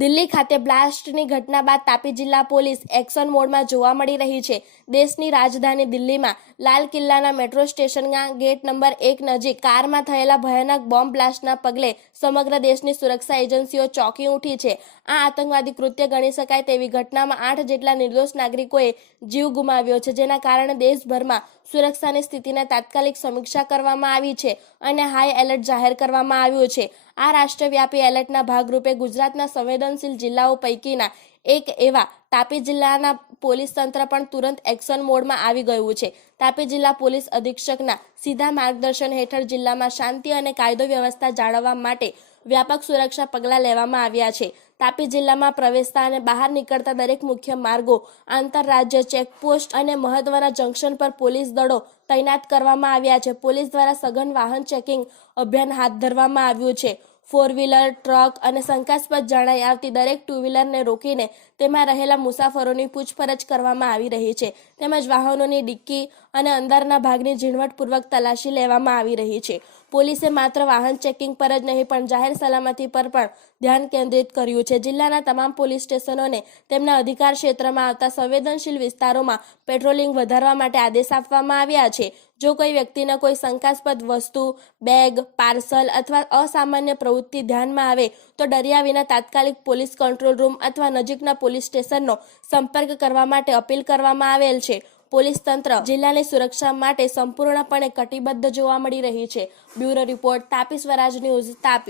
દિલ્હી ખાતે બ્લાસ્ટની ઘટના બાદ તાપી જિલ્લા પોલીસ એક્શન મોડમાં જોવા મળી રહી છે. દેશની રાજધાની દિલ્હીમાં લાલ કિલ્લાના મેટ્રો સ્ટેશનના ગેટ નંબર એક નજીક કારમાં થયેલા ભયાનક બોમ્બ બ્લાસ્ટના પગલે સમગ્ર દેશની સુરક્ષા એજન્સીઓ ચોંકી ઉઠી છે. આ આતંકવાદી કૃત્ય ગણી શકાય તેવી ઘટનામાં આઠ જેટલા નિર્દોષ નાગરિકોએ જીવ ગુમાવ્યો છે, જેના કારણે દેશભરમાં સુરક્ષાની સ્થિતિની તાત્કાલિક સમીક્ષા કરવામાં આવી છે અને હાઈ એલર્ટ જાહેર કરવામાં આવ્યું છે. આ રાષ્ટ્રવ્યાપી એલર્ટના ભાગરૂપે ગુજરાતના સંવેદનશીલ જિલ્લાઓ પૈકીના એક એવા તાપી જિલ્લાના પોલીસ તંત્ર પણ તુરંત એક્શન મોડમાં આવી ગયું છે. તાપી જિલ્લા પોલીસ અધિક્ષકના સીધા માર્ગદર્શન હેઠળ જિલ્લામાં શાંતિ અને કાયદો વ્યવસ્થા જાળવવા માટે વ્યાપક સુરક્ષા પગલાં લેવામાં આવ્યા છે. તાપી જિલ્લામાં પ્રવેશતા અને બહાર નીકળતા દરેક મુખ્ય માર્ગો, આંતરરાજ્ય ચેકપોસ્ટ અને મહત્વના જંકશન પર પોલીસ દળો તૈનાત કરવામાં આવ્યા છે. પોલીસ દ્વારા સઘન વાહન ચેકિંગ અભિયાન હાથ ધરવામાં આવ્યું છે. ફોર વ્હીલર ટ્રક અને શંકાસ્પદ જણાઈ આવતી દરેક ટુ વ્હીલરને રોકીને તેમાં રહેલા મુસાફરોની પૂછપરછ કરવામાં આવી રહી છે. તેમજ વાહનોની ડિક્કી અને અંદરના ભાગની ઝીણવટપૂર્વક તલાશી લેવામાં આવી રહી છે. પોલીસે માત્ર વાહન ચેકિંગ પર જ નહીં, પણ જાહેર સલામતી પર પણ ધ્યાન કેન્દ્રિત કર્યું છે. જિલ્લાના તમામ પોલીસ સ્ટેશનોને તેમના અધિકાર ક્ષેત્રમાં આવતા સંવેદનશીલ વિસ્તારોમાં પેટ્રોલિંગ વધારવા માટે આદેશ આપવામાં આવ્યા છે. જો કોઈ વ્યક્તિને કોઈ શંકાસ્પદ વસ્તુ, બેગ, પાર્સલ અથવા અસામાન્ય પ્રવૃત્તિ ધ્યાનમાં આવે, તો ડર્યા વિના તાત્કાલિક પોલીસ કંટ્રોલ રૂમ અથવા નજીકના પોલીસ સ્ટેશનનો સંપર્ક કરવા માટે અપીલ કરવામાં આવેલ છે. પોલીસ તંત્ર જિલ્લાની સુરક્ષા માટે સંપૂર્ણપણે કટિબદ્ધ જોવા મળી રહી છે. Bureau report Tapi Swaraj news Tapi.